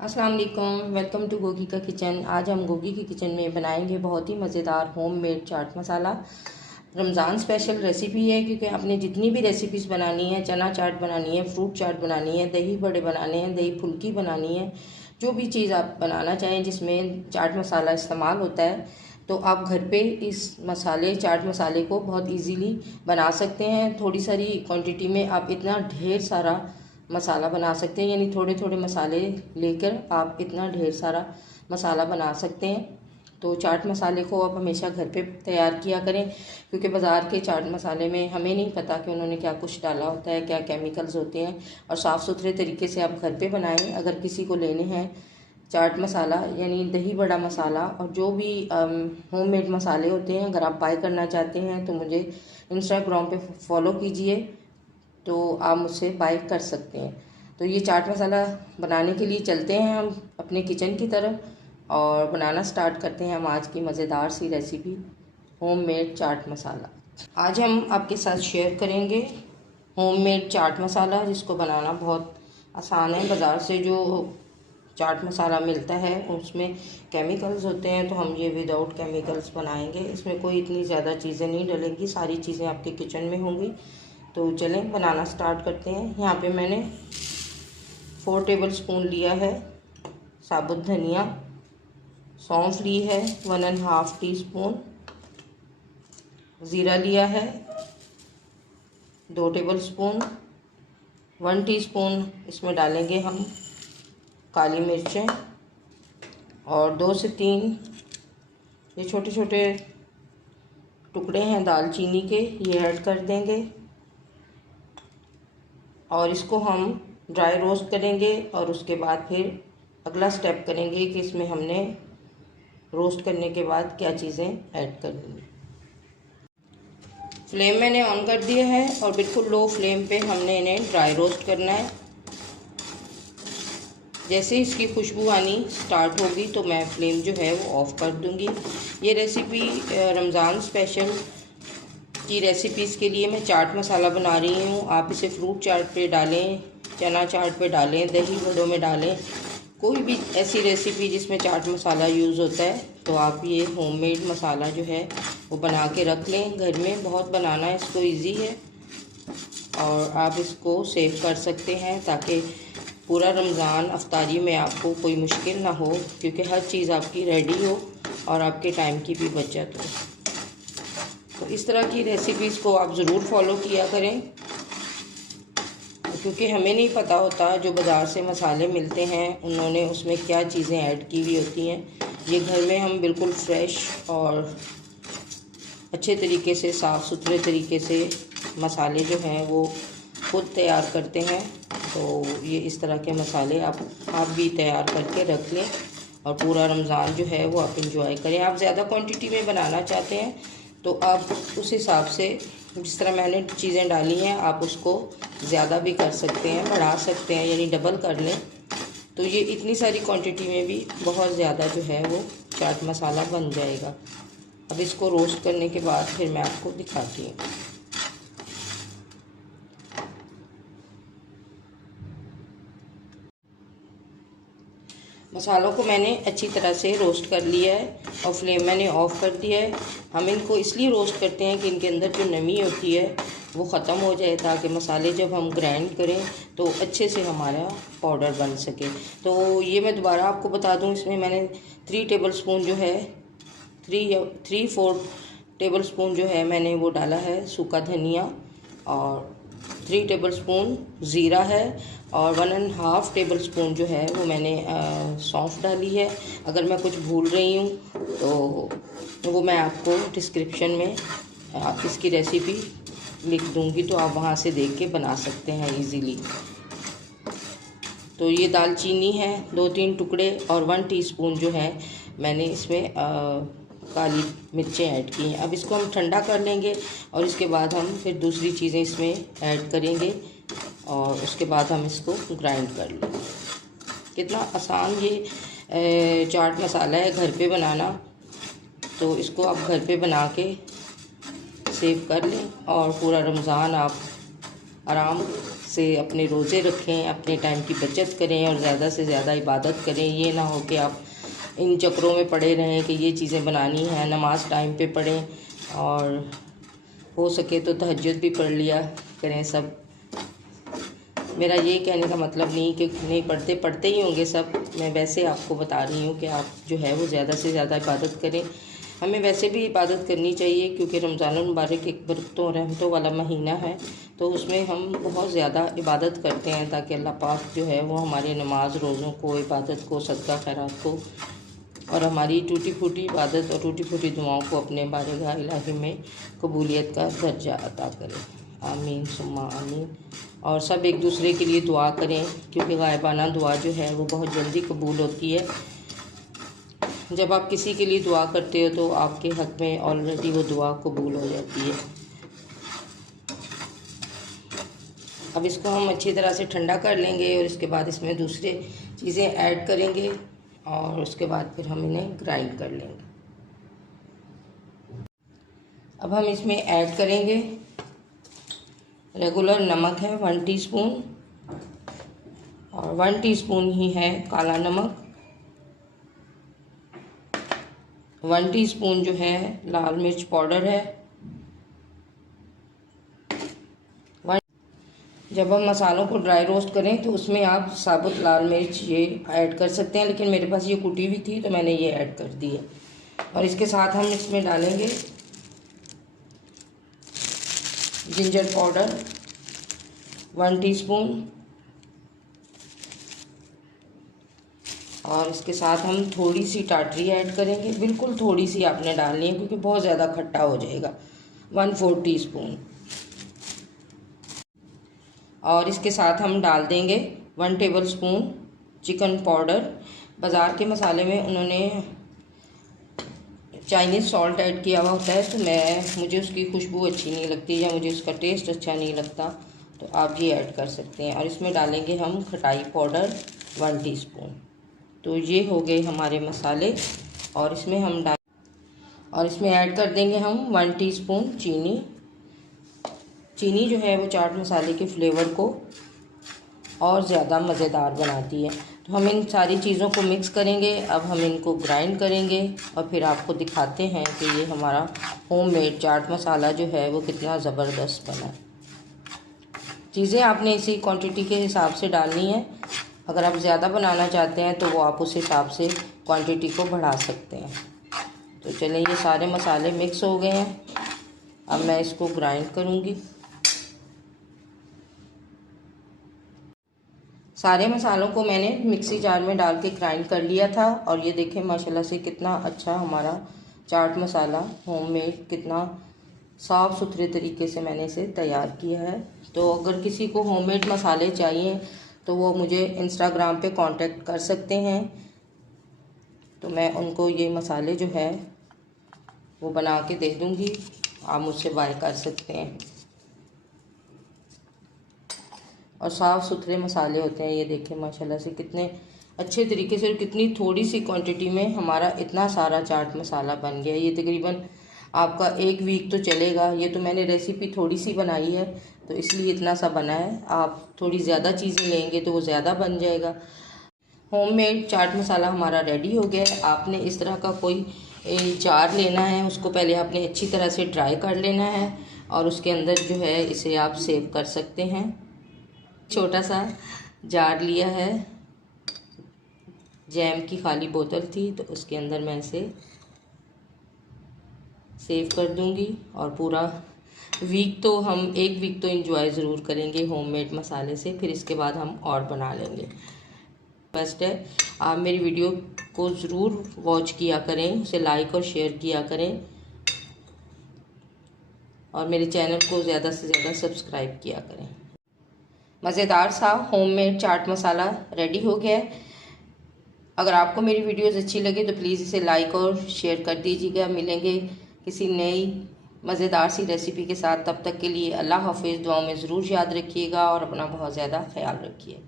अस्सलाम वालेकुम, welcome to Gogi का किचन। आज हम गोगी की किचन में बनाएंगे बहुत ही मज़ेदार homemade chaat masala. Ramzan special recipe है क्योंकि आपने जितनी भी रेसिपीज़ बनानी है, चना चाट बनानी है, फ्रूट चाट बनानी है, दही बड़े बनाने हैं, दही फुल्की बनानी है, जो भी चीज़ आप बनाना चाहें जिसमें चाट मसाला इस्तेमाल होता है, तो आप घर पे इस चाट मसाले को बहुत इजीली बना सकते हैं। थोड़ी सारी क्वांटिटी में आप इतना ढेर सारा मसाला बना सकते हैं, यानी थोड़े थोड़े मसाले लेकर आप इतना ढेर सारा मसाला बना सकते हैं। तो चाट मसाले को आप हमेशा घर पे तैयार किया करें, क्योंकि बाज़ार के चाट मसाले में हमें नहीं पता कि उन्होंने क्या कुछ डाला होता है, क्या केमिकल्स होते हैं। और साफ़ सुथरे तरीके से आप घर पे बनाएं। अगर किसी को लेने हैं चाट मसाला यानी दही बड़ा मसाला और जो भी होममेड मसाले होते हैं, अगर आप बाय करना चाहते हैं तो मुझे इंस्टाग्राम पे फॉलो कीजिए, तो आप मुझसे बाय कर सकते हैं। तो ये चाट मसाला बनाने के लिए चलते हैं हम अपने किचन की तरफ और बनाना स्टार्ट करते हैं हम आज की मज़ेदार सी रेसिपी होममेड चाट मसाला। आज हम आपके साथ शेयर करेंगे होममेड चाट मसाला, जिसको बनाना बहुत आसान है। बाज़ार से जो चाट मसाला मिलता है उसमें केमिकल्स होते हैं, तो हम ये विदाउट केमिकल्स बनाएंगे। इसमें कोई इतनी ज़्यादा चीज़ें नहीं डलेंगी, सारी चीज़ें आपके किचन में होंगी। तो चलें बनाना स्टार्ट करते हैं। यहाँ पे मैंने 4 टेबल स्पून लिया है साबुत धनिया, सौंफ ली है 1.5 टीस्पून, ज़ीरा लिया है 2 टेबल स्पून, 1 टीस्पून इसमें डालेंगे हम काली मिर्चें, और 2 से 3 ये छोटे छोटे टुकड़े हैं दालचीनी के, ये ऐड कर देंगे। और इसको हम ड्राई रोस्ट करेंगे और उसके बाद फिर अगला स्टेप करेंगे कि इसमें हमने रोस्ट करने के बाद क्या चीज़ें ऐड करनी। फ्लेम मैंने ऑन कर दिया है और बिल्कुल लो फ्लेम पे हमने इन्हें ड्राई रोस्ट करना है। जैसे इसकी खुशबू आनी स्टार्ट होगी तो मैं फ्लेम जो है वो ऑफ़ कर दूंगी। ये रेसिपी रमज़ान स्पेशल की रेसिपीज़ के लिए मैं चाट मसाला बना रही हूँ। आप इसे फ्रूट चाट पे डालें, चना चाट पे डालें, दही बड़ों में डालें, कोई भी ऐसी रेसिपी जिसमें चाट मसाला यूज़ होता है, तो आप ये होममेड मसाला जो है वो बना के रख लें घर में। बहुत बनाना इसको इजी है और आप इसको सेव कर सकते हैं ताकि पूरा रमज़ान अफ्तारी में आपको कोई मुश्किल ना हो, क्योंकि हर चीज़ आपकी रेडी हो और आपके टाइम की भी बचत हो। तो इस तरह की रेसिपीज़ को आप ज़रूर फॉलो किया करें, क्योंकि हमें नहीं पता होता जो बाज़ार से मसाले मिलते हैं उन्होंने उसमें क्या चीज़ें ऐड की हुई होती हैं। ये घर में हम बिल्कुल फ्रेश और अच्छे तरीके से, साफ़ सुथरे तरीके से मसाले जो हैं वो खुद तैयार करते हैं। तो ये इस तरह के मसाले आप भी तैयार करके रख लें और पूरा रमज़ान जो है वो आप इंजॉय करें। आप ज़्यादा क्वांटिटी में बनाना चाहते हैं तो आप उस हिसाब से, जिस तरह मैंने चीज़ें डाली हैं, आप उसको ज़्यादा भी कर सकते हैं, बढ़ा सकते हैं, यानी डबल कर लें। तो ये इतनी सारी क्वांटिटी में भी बहुत ज़्यादा जो है वो चाट मसाला बन जाएगा। अब इसको रोस्ट करने के बाद फिर मैं आपको दिखाती हूँ। मसालों को मैंने अच्छी तरह से रोस्ट कर लिया है और फ्लेम मैंने ऑफ़ कर दिया है। हम इनको इसलिए रोस्ट करते हैं कि इनके अंदर जो नमी होती है वो ख़त्म हो जाए, ताकि मसाले जब हम ग्राइंड करें तो अच्छे से हमारा पाउडर बन सके। तो ये मैं दोबारा आपको बता दूं, इसमें मैंने 3 टेबल स्पून जो है 3-4 टेबल स्पून जो है मैंने वो डाला है सूखा धनिया, और 3 टेबल स्पून ज़ीरा है, और 1.5 टेबल स्पून जो है वो मैंने सौंफ डाली है। अगर मैं कुछ भूल रही हूँ तो वो मैं आपको डिस्क्रिप्शन में इसकी रेसिपी लिख दूँगी, तो आप वहाँ से देख के बना सकते हैं इजीली। तो ये दालचीनी है 2-3 टुकड़े, और 1 टीस्पून जो है मैंने इसमें काली मिर्चें ऐड की हैं। अब इसको हम ठंडा कर लेंगे और इसके बाद हम फिर दूसरी चीज़ें इसमें ऐड करेंगे और उसके बाद हम इसको ग्राइंड कर लेंगे। कितना आसान ये चाट मसाला है घर पे बनाना, तो इसको आप घर पे बना के सेव कर लें और पूरा रमज़ान आप आराम से अपने रोज़े रखें, अपने टाइम की बचत करें और ज़्यादा से ज़्यादा इबादत करें। ये ना हो कि आप इन चक्रों में पड़े रहें कि ये चीज़ें बनानी है। नमाज़ टाइम पे पढ़ें और हो सके तो तहज्जुद भी पढ़ लिया करें सब। मेरा ये कहने का मतलब नहीं कि नहीं पढ़ते ही होंगे सब, मैं वैसे आपको बता रही हूँ कि आप जो है वो ज़्यादा से ज़्यादा इबादत करें। हमें वैसे भी इबादत करनी चाहिए क्योंकि रमज़ानुल मुबारक एक बरकतों रहमतों वाला महीना है, तो उसमें हम बहुत ज़्यादा इबादत करते हैं ताकि अल्लाह पाक जो है वो हमारे नमाज रोज़ों को, इबादत को, सदका खैरात को और हमारी टूटी फूटी इबादत और टूटी फूटी दुआओं को अपने बारगाह इलाही में कबूलियत का दर्जा अता करें। आमीन सुम्मा आमीन। और सब एक दूसरे के लिए दुआ करें क्योंकि गायबाना दुआ जो है वो बहुत जल्दी कबूल होती है। जब आप किसी के लिए दुआ करते हो तो आपके हक़ में ऑलरेडी वो दुआ कबूल हो जाती है। अब इसको हम अच्छी तरह से ठंडा कर लेंगे और इसके बाद इसमें दूसरे चीज़ें ऐड करेंगे और उसके बाद फिर हम इन्हें ग्राइंड कर लेंगे। अब हम इसमें ऐड करेंगे रेगुलर नमक है 1 टीस्पून और 1 टीस्पून ही है काला नमक, 1 टीस्पून जो है लाल मिर्च पाउडर है। जब हम मसालों को ड्राई रोस्ट करें तो उसमें आप साबुत लाल मिर्च ये ऐड कर सकते हैं, लेकिन मेरे पास ये कुटी हुई थी तो मैंने ये ऐड कर दी है। और इसके साथ हम इसमें डालेंगे जिंजर पाउडर 1 टीस्पून और इसके साथ हम थोड़ी सी टाटरी ऐड करेंगे, बिल्कुल थोड़ी सी आपने डालनी है क्योंकि बहुत ज़्यादा खट्टा हो जाएगा। 1/4 टीस्पून और इसके साथ हम डाल देंगे 1 टेबलस्पून चिकन पाउडर। बाज़ार के मसाले में उन्होंने चाइनीज़ सॉल्ट ऐड किया हुआ होता है तो मुझे उसकी खुशबू अच्छी नहीं लगती या मुझे उसका टेस्ट अच्छा नहीं लगता, तो आप ये ऐड कर सकते हैं। और इसमें डालेंगे हम खटाई पाउडर 1 टीस्पून। तो ये हो गए हमारे मसाले और इसमें ऐड कर देंगे हम 1 टीस्पून चीनी। चीनी जो है वो चाट मसाले के फ्लेवर को और ज़्यादा मज़ेदार बनाती है। तो हम इन सारी चीज़ों को मिक्स करेंगे। अब हम इनको ग्राइंड करेंगे और फिर आपको दिखाते हैं कि ये हमारा होममेड चाट मसाला जो है वो कितना ज़बरदस्त बना। चीज़ें आपने इसी क्वांटिटी के हिसाब से डालनी है। अगर आप ज़्यादा बनाना चाहते हैं तो वो आप उस हिसाब से क्वांटिटी को बढ़ा सकते हैं। तो चलिए ये सारे मसाले मिक्स हो गए हैं, अब मैं इसको ग्राइंड करूँगी। सारे मसालों को मैंने मिक्सी जार में डाल के ग्राइंड कर लिया था और ये देखें माशाल्लाह से कितना अच्छा हमारा चाट मसाला होममेड, कितना साफ़ सुथरे तरीके से मैंने इसे तैयार किया है। तो अगर किसी को होममेड मसाले चाहिए तो वो मुझे इंस्टाग्राम पे कांटेक्ट कर सकते हैं, तो मैं उनको ये मसाले जो है वो बना के दे दूँगी, आप मुझसे बाय कर सकते हैं। और साफ़ सुथरे मसाले होते हैं। ये देखें माशाल्लाह से कितने अच्छे तरीके से और कितनी थोड़ी सी क्वांटिटी में हमारा इतना सारा चाट मसाला बन गया। ये तकरीबन आपका 1 वीक तो चलेगा। ये तो मैंने रेसिपी थोड़ी सी बनाई है तो इसलिए इतना सा बना है। आप थोड़ी ज़्यादा चीज़ें लेंगे तो वो ज़्यादा बन जाएगा। होममेड चाट मसाला हमारा रेडी हो गया है। आपने इस तरह का कोई जार लेना है, उसको पहले आपने अच्छी तरह से ड्राई कर लेना है और उसके अंदर जो है इसे आप सेव कर सकते हैं। छोटा सा जार लिया है, जैम की खाली बोतल थी तो उसके अंदर मैं इसे सेव कर दूंगी। और पूरा वीक तो हम 1 वीक तो एंजॉय ज़रूर करेंगे होममेड मसाले से, फिर इसके बाद हम और बना लेंगे। बेस्ट है, आप मेरी वीडियो को ज़रूर वॉच किया करें, उसे लाइक और शेयर किया करें और मेरे चैनल को ज़्यादा से ज़्यादा सब्सक्राइब किया करें। मज़ेदार सा होममेड चाट मसाला रेडी हो गया है। अगर आपको मेरी वीडियोस अच्छी लगे तो प्लीज़ इसे लाइक और शेयर कर दीजिएगा। मिलेंगे किसी नई मज़ेदार सी रेसिपी के साथ, तब तक के लिए अल्लाह हाफ़िज़। दुआओं में ज़रूर याद रखिएगा और अपना बहुत ज़्यादा ख्याल रखिए।